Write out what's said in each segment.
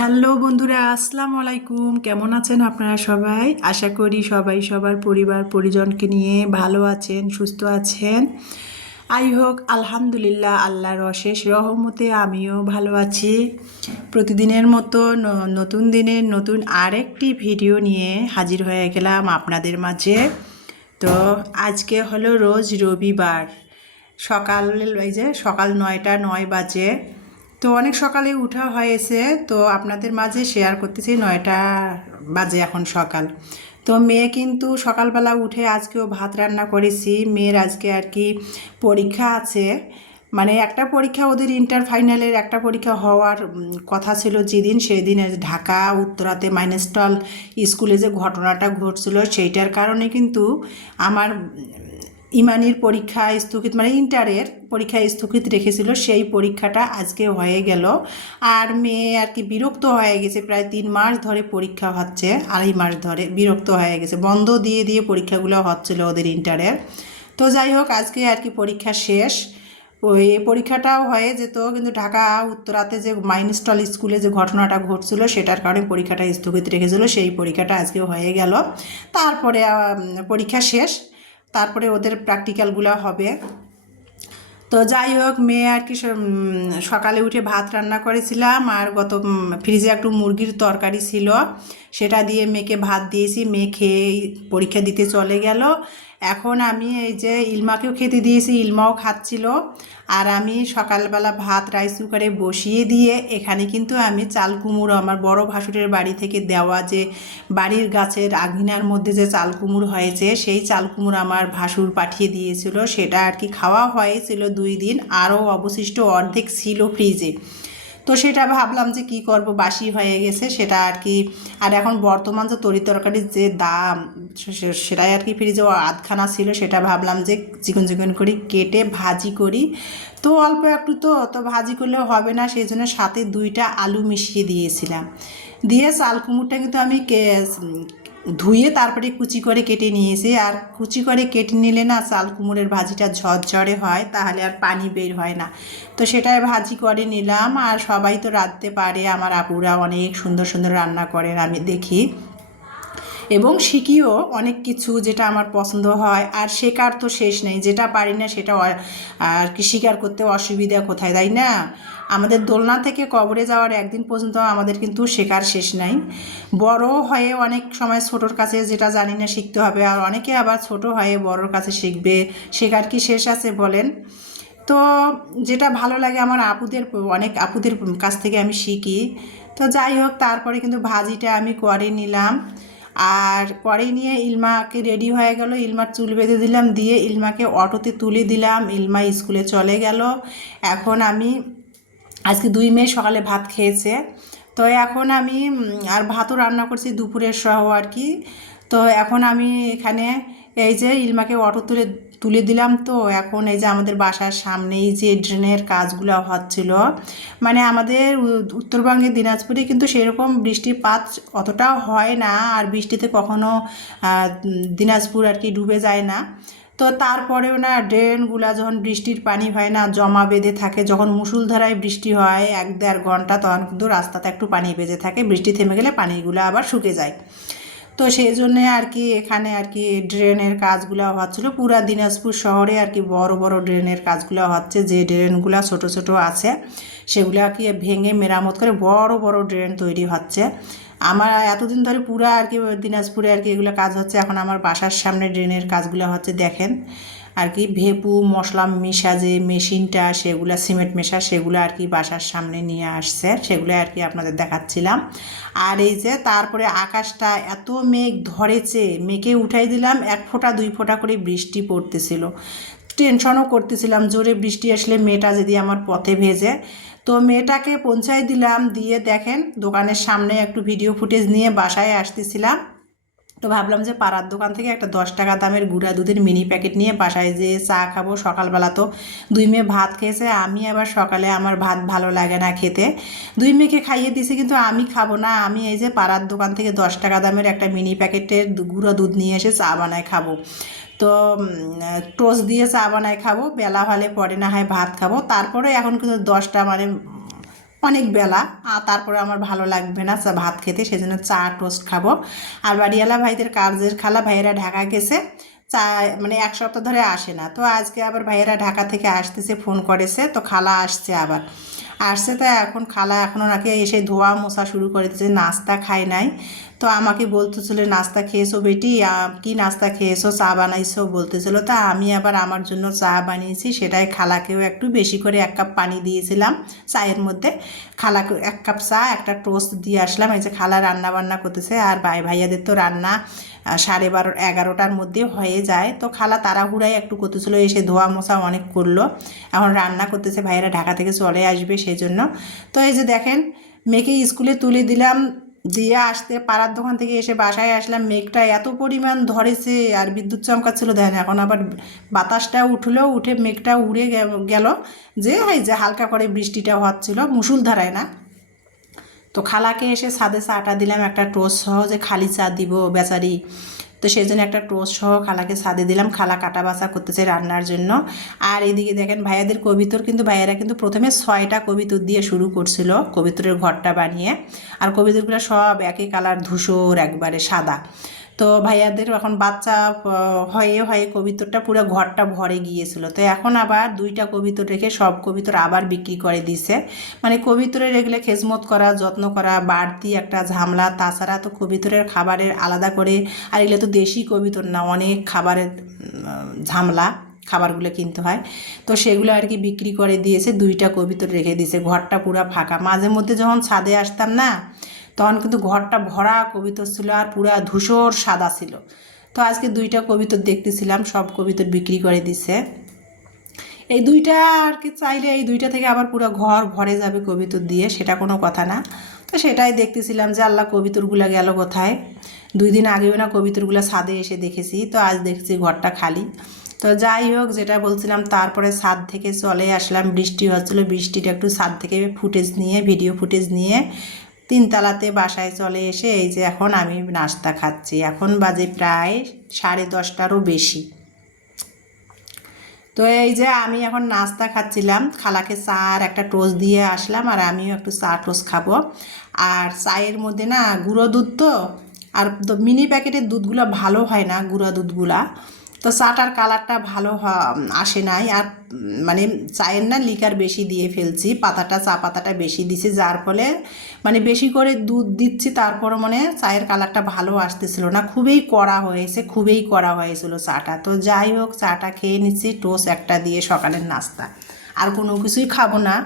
Hello বন্ধুরা, আসসালামু আলাইকুম। কেমন আছেন আপনারা সবাই? আশা করি সবাই সবার পরিবার, পরিজনকে নিয়ে ভালো আছেন, সুস্থ আছেন। আই হোক, আলহামদুলিল্লাহ, আল্লাহর অশেষ রহমতে আমিও ভালো আছি। প্রতিদিনের মতো নতুন দিনের নতুন আরেকটি ভিডিও নিয়ে হাজির হয়ে গেলাম আপনাদের মাঝে। তো আজকে হলো রোজ রবিবার। সকাল, এই যে সকাল নয়টা, নয় বাজে। তো অনেক সকালে উঠা হয়েছে, তো আপনাদের মাঝে শেয়ার করতেছি, নয়টা বাজে এখন সকাল। তো মেয়ে কিন্তু সকালবেলা উঠে আজকেও ভাত রান্না করেছি, মেয়ের আজকে আর কি পরীক্ষা আছে। মানে একটা পরীক্ষা ওদের ইন্টার ফাইনালের একটা পরীক্ষা হওয়ার কথা ছিল যেদিন সেই দিন ঢাকা, উত্তরাতে মাইনেস্টল স্কুলে যে ঘটনাটা ঘটছিল, সেইটার কারণে কিন্তু আমার ইমানির পরীক্ষা স্থগিত মানে ইন্টারের পরীক্ষা স্থগিত রেখেছিল, সেই পরীক্ষাটা আজকে হয়ে গেল। আর মেয়ে আর কি বিরক্ত হয়ে গেছে, প্রায় তিন মাস ধরে পরীক্ষা হচ্ছে, আড়াই মাস ধরে বিরক্ত হয়ে গেছে, বন্ধ দিয়ে দিয়ে পরীক্ষাগুলো হচ্ছিল ওদের ইন্টারের। তো যাই হোক, আজকে আর কি পরীক্ষা শেষ। ওই পরীক্ষাটাও হয়ে যেত, কিন্তু ঢাকা, উত্তরাতে যে মাইনস্টল স্কুলে যে ঘটনাটা ঘটছিল, সেটার কারণে পরীক্ষাটা স্থগিত রেখেছিল, সেই পরীক্ষাটা আজকে হয়ে গেল। তারপরে পরীক্ষা শেষ। তারপরে ওদের প্র্যাকটিক্যালগুলো হবে। তো যাই হোক, মেয়ে আর কি সকালে উঠে ভাত রান্না করেছিলাম আর গত ফ্রিজে একটু মুরগির তরকারি ছিল। সেটা দিয়ে মেয়েকে ভাত দিয়েছি। মেয়ে খেয়ে পরীক্ষা দিতে চলে গেল। এখন আমি এই যে ইলমাকেও খেতে দিয়েছি, ইলমাও খাচ্ছিল। আর আমি সকালবেলা ভাত, রাইস, কুকারে বসিয়ে দিয়ে এখানে কিন্তু আমি চাল কুমড়ো আমার বড় ভাসুরের বাড়ি থেকে দেওয়া যে বাড়ির গাছের আঙিনার মধ্যে যে চাল কুমড়ো হয়েছে, সেই চাল কুমড়ো আমার ভাসুর পাঠিয়ে দিয়েছিল। সেটা আর কি খাওয়া হয়েছিল দুই দিন। আরও অবশিষ্ট অর্ধেক ছিল ফ্রিজে। তো সেটা ভাবলাম যে কি করব, বাসি হয়ে গেছে সেটা আর কি। আর এখন বর্তমান যে তরি তরকারির যে দাম সেটাই আর কি ফ্রিজে আধখানা ছিল, সেটা ভাবলাম যে চিকন চিকন করি কেটে ভাজি করি। তো অল্প একটু তো তো ভাজি করলে হবে না, সেই জন্য সাথে দুইটা আলু মিশিয়ে দিয়েছিলাম। দিয়ে চাল কুমড়টা কিন্তু আমি ধুয়ে তারপরে কুচি করে কেটে নিয়েছি। আর কুচি করে কেটে নিলে না চাল কুমড়ের ভাজিটা ঝরঝরে হয়, তাহলে আর পানি বের হয় না। তো সেটাই ভাজি করে নিলাম। আর সবাই তো রাঁধতে পারে, আমার আপুরা অনেক সুন্দর সুন্দর রান্না করেন, আমি দেখি। এবং শিখিও অনেক কিছু যেটা আমার পছন্দ হয়। আর শেখার তো শেষ নেই। যেটা পারি না সেটা আর কি স্বীকার করতে অসুবিধা কোথায়, তাই না? আমাদের দোলনা থেকে কবরে যাওয়ার একদিন পর্যন্ত আমাদের কিন্তু শেখার শেষ নাই। বড় হয়ে অনেক সময় ছোটোর কাছে যেটা জানি না শিখতে হবে। আর অনেকে আবার ছোট হয়ে বড়োর কাছে শিখবে। শেখার কি শেষ আছে বলেন? তো যেটা ভালো লাগে আমার আপুদের অনেক আপুদের কাছ থেকে আমি শিখি। তো যাই হোক, তারপরে কিন্তু ভাজিটা আমি করে নিলাম। আর পরে নিয়ে ইলমাকে রেডি হয়ে গেল। ইলমার চুল বেঁধে দিলাম, দিয়ে ইলমাকে অটোতে তুলে দিলাম। ইলমা স্কুলে চলে গেল। এখন আমি, আজকে দুই মেয়ে সকালে ভাত খেয়েছে। তো এখন আমি আর ভাতও রান্না করছি দুপুরের সহ আর কি। তো এখন আমি এখানে এই যে ইলমাকে অটো তুলে তুলে দিলাম তো, এখন এই যে আমাদের বাসার সামনেই যে ড্রেনের কাজগুলো হচ্ছিল মানে আমাদের উত্তরবঙ্গের দিনাজপুরে কিন্তু সেরকম বৃষ্টিপাত অতটাও হয় না, আর বৃষ্টিতে কখনো দিনাজপুর আর কি ডুবে যায় না। তো তারপরেও না ড্রেনগুলা যখন বৃষ্টির পানি হয় না, জমা বেঁধে থাকে, যখন মুসুলধারায় বৃষ্টি হয়, এক দেড় ঘণ্টা তখন কিন্তু রাস্তাতে একটু পানি বেঁধে থাকে, বৃষ্টি থেমে গেলে পানিগুলো আবার শুকে যায়। তো সেই জন্যে আর কি এখানে আর কি ড্রেনের কাজগুলো হচ্ছিল। পুরা দিনাজপুর শহরে আর কি বড় বড় ড্রেনের কাজগুলো হচ্ছে। যে ড্রেনগুলো ছোট ছোট আছে, সেগুলো কি ভেঙে মেরামত করে বড় বড় ড্রেন তৈরি হচ্ছে। আমার এতদিন ধরে পুরা আর কি দিনাজপুরে আর কি এগুলো কাজ হচ্ছে। এখন আমার বাসার সামনে ড্রেনের কাজগুলো হচ্ছে, দেখেন। আর কি ভেপু, মশলা মিশা যে মেশিনটা, সেগুলো, সিমেন্ট মেশা, সেগুলো আর কি বাসার সামনে নিয়ে আসছে। সেগুলো আর কি আপনাদের দেখাচ্ছিলাম। আর এই যে তারপরে আকাশটা এত মেঘ ধরেছে, মেঘে উঠাই দিলাম, এক ফোঁটা, দুই ফোঁটা করে বৃষ্টি পড়তেছিল। টেনশনও করতেছিলাম, জোরে বৃষ্টি আসলে মেয়েটা যদি আমার পথে ভেজে। তো মেয়েটাকে পৌঁছাই দিলাম, দিয়ে দেখেন দোকানের সামনে একটু ভিডিও ফুটেজ নিয়ে বাসায় আসতেছিলাম। তো ভাবলাম যে পাড়ার দোকান থেকে একটা দশ টাকা দামের গুঁড়া দুধের মিনি প্যাকেট নিয়ে বাসায় যেয়ে চা খাব সকালবেলা তো। দুই মেয়ে ভাত খেয়েছে, আমি আবার সকালে আমার ভাত ভালো লাগে না খেতে। দুই মেয়েকে খাইয়ে দিছে কিন্তু আমি খাব না। আমি এই যে পাড়ার দোকান থেকে দশ টাকা দামের একটা মিনি প্যাকেটের গুঁড়ো দুধ নিয়ে এসে চা বানায় খাব। তো টোস্ট দিয়ে চা বানায় খাব। বেলা হলে পরে না হয় ভাত খাব। তারপরে এখন কিন্তু দশটা মানে অনেক বেলা আর তারপরে আমার ভালো লাগবে না ভাত খেতে, সেজন্য চা টোস্ট খাব। আর বাড়িওয়ালা ভাইদের কাজের খালা ভাইয়েরা ঢাকা গেছে, চা মানে এক সপ্তাহ ধরে আসে না। তো আজকে আবার ভাইয়েরা ঢাকা থেকে আসতেছে, ফোন করেছে, তো খালা আসছে আবার। আসছে তো এখন খালা এখনও নাকি এসে ধোয়া মোছা শুরু করে দিয়েছে, নাস্তা খায় নাই। তো আমাকে বলতেছিল, নাস্তা খেয়েছো বেটি? কি নাস্তা খেয়েছো? চা বানাইছো? বলতেছিল, তা আমি আবার আমার জন্য চা বানিয়েছি সেটাই খালাকেও একটু বেশি করে এক কাপ পানি দিয়েছিলাম চায়ের মধ্যে। খালাকে এক কাপ চা, একটা টোস্ট দিয়ে আসলাম। এই যে খালা রান্না বান্না করতেছে, আর ভাই, ভাইয়াদের তো রান্না সাড়ে বারো, এগারোটার মধ্যে হয়ে যায়। তো খালা তাড়াহুড়াই একটু করতেছিল, এসে ধোয়া মোছা অনেক করল। এখন রান্না করতেছে, ভাইয়েরা ঢাকা থেকে চলে আসবে সেই জন্য তো এই যে দেখেন, মেয়েকে স্কুলে তুলে দিলাম। দিয়ে আসতে পাড়ার দোকান থেকে এসে বাসায় আসলাম। মেঘটা এত পরিমাণ ধরেছে আর বিদ্যুৎ চমকাচ্ছিল, দেখেন এখন আবার বাতাসটা উঠলেও উঠে মেঘটা উড়ে গেল যে, এই যে হালকা করে বৃষ্টিটা হচ্ছিল মুসুল ধারায় না? তো খালাকে এসে ছাদে চাটা দিলাম, একটা টোস্ট সহজে খালি চা দিব, বেচারি। তো সেই জন্য একটা টোস্ট সহ খালাকে সাদে দিলাম। খালা কাটা বাছা করতেছে রান্নার জন্য। আর এদিকে দেখেন ভাইয়াদের কবিতর কিন্তু ভাইয়ারা কিন্তু প্রথমে ছয়টা কবিতর দিয়ে শুরু করছিল কবিতরের ঘরটা বানিয়ে। আর কবিতরগুলো সব একই কালার ধূসর, একবারে সাদা। তো ভাইয়াদের এখন বাচ্চা হয়ে হয়ে কবিতরটা পুরো ঘরটা ভরে গিয়েছিল। তো এখন আবার দুইটা কবিতর রেখে সব কবিতর আবার বিক্রি করে দিছে। মানে কবিতরের এগুলো খেজমত করা, যত্ন করা, বাড়তি একটা ঝামলা। তাছাড়া তো কবিতরের খাবারের আলাদা করে, আর এগুলো তো দেশি কবিতর না, অনেক খাবারের ঝামলা খাবারগুলো কিনতে হয়। তো সেগুলো আর কি বিক্রি করে দিয়েছে, দুইটা কবিতর রেখে দিয়েছে ঘরটা পুরো ফাঁকা। মাঝে মধ্যে যখন ছাদে আসতাম না তখন কিন্তু ঘরটা ভরা কবিতর ছিল আর পুরা ধূসর সাদা ছিল। তো আজকে দুইটা কবিতর দেখতেছিলাম, সব কবিতর বিক্রি করে দিছে। এই দুইটা আর কি চাইলে এই দুইটা থেকে আবার পুরো ঘর ভরে যাবে কবিতর দিয়ে, সেটা কোনো কথা না। তো সেটাই দেখতেছিলাম যে আল্লাহ কবিতরগুলো গেল কোথায়? দুই দিন আগেও না কবিতরগুলো ছাদে এসে দেখেছি, তো আজ দেখছি ঘরটা খালি। তো যাই হোক, যেটা বলছিলাম, তারপরে ছাদ থেকে চলে আসলাম, বৃষ্টি হচ্ছিল, বৃষ্টিটা একটু ছাদ থেকে ফুটেজ নিয়ে, ভিডিও ফুটেজ নিয়ে। তিনতলাতে বাসায় চলে এসে এই যে এখন আমি নাস্তা খাচ্ছি। এখন বাজে প্রায় সাড়ে দশটারও বেশি। তো এই যে আমি এখন নাস্তা খাচ্ছিলাম, খালাকে চা আর একটা টোস্ট দিয়ে আসলাম আর আমিও একটু চা টোস্ট খাব। আর চায়ের মধ্যে না গুঁড়ো দুধ তো, আর মিনি প্যাকেটের দুধগুলো ভালো হয় না গুঁড়ো দুধগুলা। তো চাটার কালারটা ভালো আসে নাই। আর মানে চায়ের না লিকার বেশি দিয়ে ফেলছি, পাতাটা, চা পাতাটা বেশি দিছি, যার ফলে মানে বেশি করে দুধ দিচ্ছি, তারপরও মানে চায়ের কালারটা ভালো আসতেছিল না। খুবই কড়া হয়েছে, খুবই কড়া হয়েছিল চাটা। তো যাই হোক, চাটা খেয়ে নিচ্ছি, টোস্ট একটা দিয়ে সকালের নাস্তা। আর কোনো কিছুই খাব না।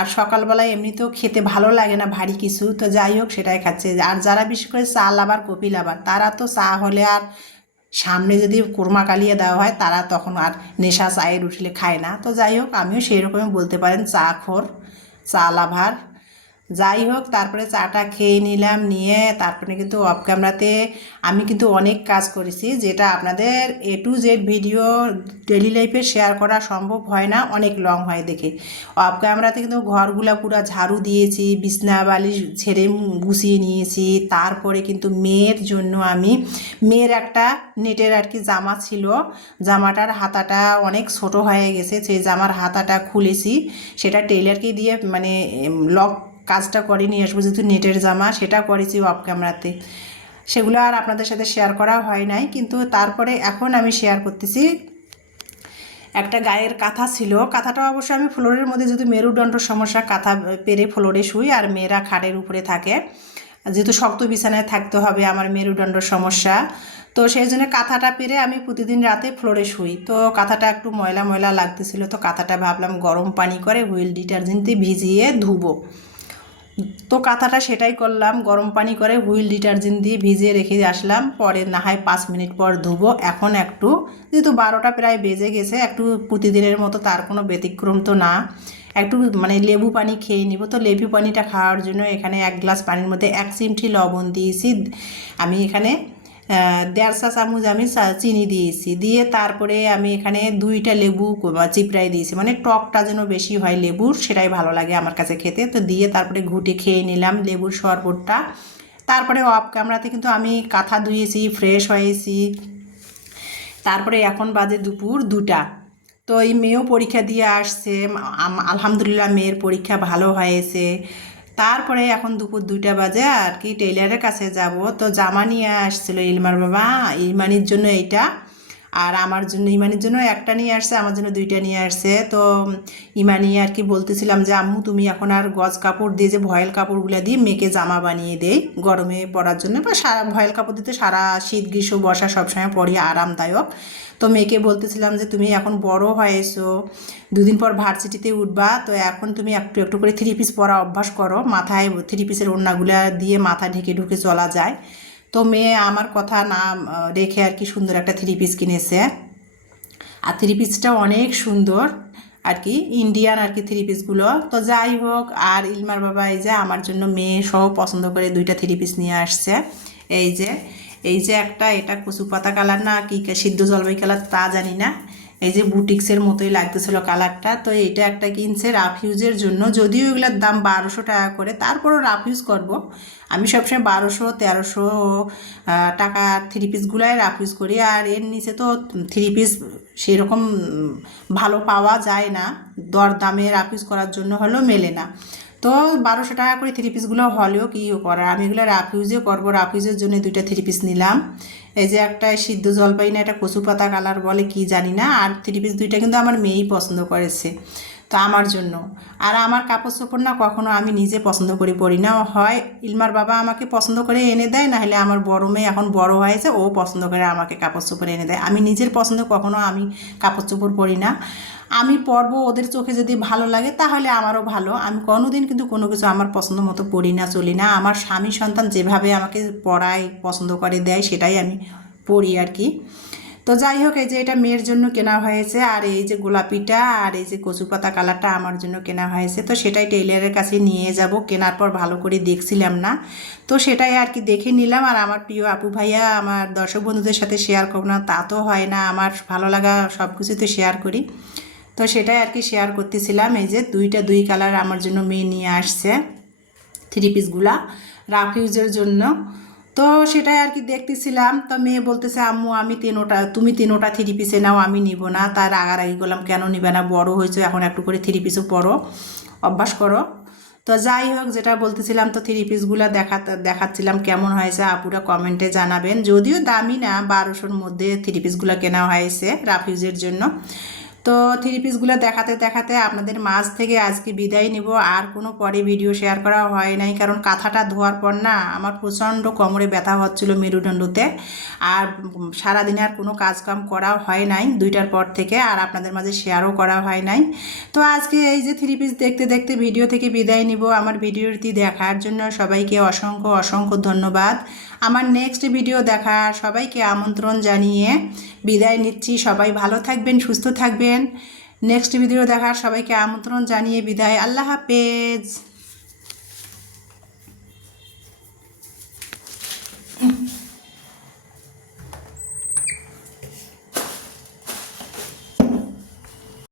আর সকালবেলায় এমনিতেও খেতে ভালো লাগে না, ভারী কিছু। তো যাই হোক, সেটাই খাচ্ছে। আর যারা বিশেষ করে চা লাভার কপি লাভার, তারা তো চা হলে আর সামনে যদি কোরমা কালিয়ে দেওয়া হয়, তারা তখন আর নেশা চায়ের উঠলে খায় না। তো যাই হোক, আমিও সেই রকমই বলতে পারেন, চা খোর, চা লাভার। যাই হোক, তারপরে চাটা খেয়ে নিলাম, নিয়ে তারপরে কিন্তু অফ ক্যামেরাতে আমি কিন্তু অনেক কাজ করেছি, যেটা আপনাদের A to Z video daily লাইফে শেয়ার করা সম্ভব হয় না, অনেক লং হয় দেখে। অফ ক্যামেরাতে কিন্তু ঘরগুলো পুরো ঝাড়ু দিয়েছি, বিছনা, বালিশ ছেড়ে গুছিয়ে নিয়েছি, তারপরে কিন্তু মেয়ের জন্য আমি, মেয়ের একটা নেটের আর কি জামা ছিল, জামাটার হাতাটা অনেক ছোট হয়ে গেছে, সেই জামার হাতাটা খুলেছি, সেটা টেলারকে দিয়ে মানে লক কাজটা করে নিয়ে আসব যেহেতু নেটের জামা, সেটা করেছি অফ ক্যামেরাতে সেগুলো আর আপনাদের সাথে শেয়ার করা হয় নাই, কিন্তু তারপরে এখন আমি শেয়ার করতেছি। একটা গায়ের কাঁথা ছিল, কাঁথাটা অবশ্য আমি ফ্লোরের মধ্যে যেহেতু মেরুদণ্ড সমস্যা, কাঁথা পেরে ফ্লোরে শুই আর মেয়েরা খাটের উপরে থাকে। যেহেতু শক্ত বিছানায় থাকতে হবে, আমার মেরুদণ্ড সমস্যা। তো সেই জন্য কাঁথাটা পেরে আমি প্রতিদিন রাতে ফ্লোরে শুই। তো কাঁথাটা একটু ময়লা ময়লা লাগতেছিল, তো কাঁথাটা ভাবলাম গরম পানি করে হুইল ডিটারজেন্ট দিয়ে ভিজিয়ে ধুবো। তো কাঁথাটা সেটাই করলাম, গরম পানি করে হুইল ডিটারজেন্ট দিয়ে ভিজিয়ে রেখে আসলাম। পরে না হয় পাঁচ মিনিট পর ধুবো। এখন একটু, যেহেতু বারোটা প্রায় বেজে গেছে, একটু প্রতিদিনের মতো তার কোনো ব্যতিক্রম তো না। একটু মানে লেবু পানি খেয়ে নিব। তো লেবু পানিটা খাওয়ার জন্য এখানে এক গ্লাস পানির মধ্যে এক চিমটি লবণ দিয়েছি। আমি এখানে আহ, দেড় চামচ আমি চিনি দিয়েছি। দিয়ে তারপরে আমি এখানে দুইটা লেবু চিপড়াই দিয়েছি। মানে টকটা যেন বেশি হয় লেবুর সেটাই ভালো লাগে আমার কাছে খেতে। তো দিয়ে তারপরে ঘুটে খেয়ে নিলাম লেবুর শরবতটা। তারপরে অফ ক্যামেরাতে কিন্তু আমি কাঁথা ধুয়েছি ফ্রেশ হয়েছি। তারপরে এখন বাজে দুপুর দুটা। তো এই মেয়েও পরীক্ষা দিয়ে আসছে। আলহামদুলিল্লাহ মেয়ের পরীক্ষা ভালো হয়েছে। তারপরে এখন দুপুর দুইটা বাজে আর কি টেইলারের কাছে যাব। তো জামা নিয়ে আসছিল ইলমার বাবা, ইলমানির জন্য এইটা। আর আমার জন্য ইমানির জন্য একটা নিয়ে আসছে, আমার জন্য দুইটা নিয়ে আসছে। তো ইমানি আর কি বলতেছিলাম যে, আম্মু, তুমি এখন আর গজ কাপড় দিয়ে যে ভয়েল কাপড়গুলো দিয়ে মেয়েকে জামা বানিয়ে দেই গরমে পরার জন্য। বা সারা ভয়েল কাপড় দিতে সারা শীত গ্রীষ্ম বর্ষা সবসময় পরি, আরামদায়ক। তো মেয়েকে বলতেছিলাম যে, তুমি এখন বড় হয়েছো, দুদিন পর ভার্সিটিতে উঠবা, তো এখন তুমি একটু একটু করে থ্রি পিস পরা অভ্যাস করো। মাথায় থ্রি পিসের ওড়নাগুলো দিয়ে মাথা ঢেকে ঢুকে চলা যায়। তো মেয়ে আমার কথা না রেখে আর কি সুন্দর একটা থ্রি পিস কিনেছে। আর থ্রি পিসটা অনেক সুন্দর আর কি ইন্ডিয়ান আর কি থ্রি পিসগুলো তো যাই হোক, আর ইলমার বাবা এই যে আমার জন্য মেয়ে সহ পছন্দ করে দুইটা থ্রি পিস নিয়ে আসছে। এই যে এই যে একটা, এটা কচু পাতা কালার না, কি সিদ্ধ জলবাই কালার তা জানি না। এই যে বুটিক্সের মতোই লাগতেছিল কালারটা, তো এটা একটা কিনছে রাফ ইউজের জন্য। যদিও এগুলোর দাম বারোশো টাকা করে, তারপরও রাফ ইউজ করব। আমি সবসময় বারোশো, তেরোশো টাকা থ্রি পিসগুলাই রাফ ইউজ করি। আর এর নিচে তো থ্রি পিস সেরকম ভালো পাওয়া যায় না। দর দামে রাফ ইউজ করার জন্য হলেও মেলে না। তো বারোশো টাকা করে থ্রি পিসগুলো হলেও কী করার? আমি এগুলো রাফ ইউজে করব রাফ ইউজের জন্য দুইটা থ্রি পিস নিলাম। এই যে একটা সিদ্ধ জলপাই না একটা কচু পাতা কালার বলে কি জানি না, আর থ্রি পিস দুইটা কিন্তু আমার মেয়েই পছন্দ করেছে, তো আমার জন্য। আর আমার কাপড় চোপড় না কখনো আমি নিজে পছন্দ করি, পরি না। হয়, ইলমার বাবা আমাকে পছন্দ করে এনে দেয়, না হলে আমার বড় মেয়ে এখন বড় হয়েছে, ও পছন্দ করে আমাকে কাপড় চোপড় এনে দেয়। আমি নিজের পছন্দ কখনো আমি কাপড় চোপড় পরি না। আমি পরব ওদের চোখে যদি ভালো লাগে, তাহলে আমারও ভালো। আমি কোনোদিন কিন্তু কোনো কিছু আমার পছন্দ মতো পড়ি না, চলি না। আমার স্বামী সন্তান যেভাবে আমাকে পড়ায়, পছন্দ করে, দেয়, সেটাই আমি পড়ি আর কি। তো যাই হোক, এই যে এটা মেয়ের জন্য কেনা হয়েছে, আর এই যে গোলাপিটা, আর এই যে কচু পাতা কালারটা আমার জন্য কেনা হয়েছে, তো সেটাই টেইলারের কাছে নিয়ে যাব। কেনার পর ভালো করে দেখছিলাম না। তো সেটাই আর কি দেখে নিলাম, আর আমার প্রিয় আপু ভাইয়া, আমার দর্শক বন্ধুদের সাথে শেয়ার করব না, তা তো হয় না। আমার ভালো লাগা সব কিছু তো শেয়ার করি। তো সেটাই আর কি শেয়ার করতেছিলাম। এই যে দুইটা দুই কালার আমার জন্য মেয়ে নিয়ে আসছে থ্রি পিসগুলা রাফ ইউজের জন্য। তো সেটাই আর কি দেখতেছিলাম। তো মেয়ে বলতেছে, আম্মু, আমি তিনোটা, তুমি তিনোটা থ্রি পিসে নাও, আমি নিব না। তার রাগারাগি করলাম, কেন নিবে না? বড় হয়েছে, এখন একটু করে থ্রি পিসও পরো অভ্যাস করো। তো যাই হোক, যেটা বলতেছিলাম, তো থ্রি পিসগুলো দেখা, দেখাচ্ছিলাম, কেমন হয়েছে, আপুরা কমেন্টে জানাবেন। যদিও দামি না, বারোশোর মধ্যে থ্রি পিসগুলো কেনা হয়েছে রাফিউজের জন্য। তো থ্রি পিসগুলো দেখাতে দেখাতে আপনাদের মাঝ থেকে আজকে বিদায় নিব। আর কোনো পরে ভিডিও শেয়ার করা হয় নাই, কারণ কাঁথাটা ধোয়ার পর না আমার প্রচণ্ড কোমরে ব্যথা হচ্ছিল মেরুদণ্ডতে। আর সারাদিনে আর কোনো কাজকাম করা হয় নাই দুইটার পর থেকে, আর আপনাদের মাঝে শেয়ারও করা হয় নাই। তো আজকে এই যে থ্রি পিস দেখতে দেখতে ভিডিও থেকে বিদায় নিব। আমার ভিডিওটি দেখার জন্য সবাইকে অসংখ্য অসংখ্য ধন্যবাদ। আমার নেক্সট ভিডিও দেখার সবাইকে আমন্ত্রণ জানিয়ে বিদায় নিচ্ছি। সবাই ভালো থাকবেন, সুস্থ থাকবেন। নেক্সট ভিডিও দেখার সবাইকে আমন্ত্রণ জানিয়ে বিদায়। আল্লাহ হাফেজ।